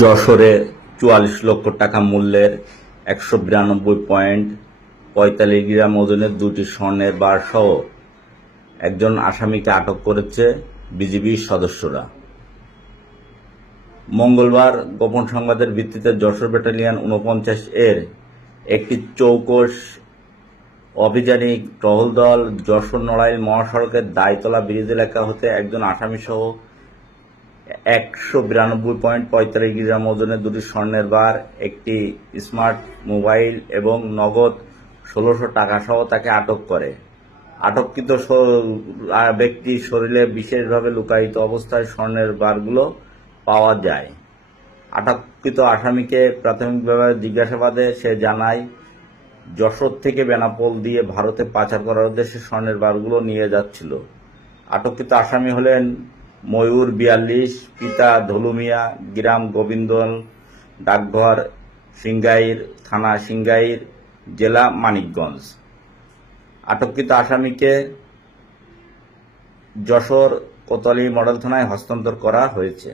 যশোরে ৪৪ লক্ষ টাকা মূল্যের ১৯২.৪৫ গ্রাম ওজনের দুটি স্বর্ণের বার সহ একজন আসামিকে আটক করেছে বিজিবি সদস্যরা। মঙ্গলবার গোপন সংবাদের ভিত্তিতে যশোর ব্যাটালিয়ন ৪৯ এর একটি চৌকস অভিযানিক টহল দল যশোর-নড়াইল মহাসড়কের দাইতলা ব্রিজ এলাকা হতে একজন আসামিসহ ১৯২.৪৫ গ্রাম ওজনের দুটি স্বর্ণের বার, একটি স্মার্ট মোবাইল এবং নগদ ১৬০০ টাকাসহ তাকে আটক করে। আটককৃত ব্যক্তির শরীরে বিশেষভাবে লুকায়িত অবস্থায় স্বর্ণের বারগুলো পাওয়া যায়। আটককৃত আসামিকে প্রাথমিকভাবে জিজ্ঞাসাবাদে সে জানায়, যশোর থেকে বেনাপোল দিয়ে ভারতে পাচার করার উদ্দেশ্যে স্বর্ণের বারগুলো নিয়ে যাচ্ছিল। আটককৃত আসামি হলেন ময়ূর ৪২, পিতা ধলু মিয়া, গ্রাম গোবিন্দল, ডাকঘর সিংগাইর, থানা সিংগাইর, জেলা মানিকগঞ্জ। আটককৃত আসামিকে যশোর কোতোয়ালি মডেল থানায় হস্তান্তর করা হয়েছে।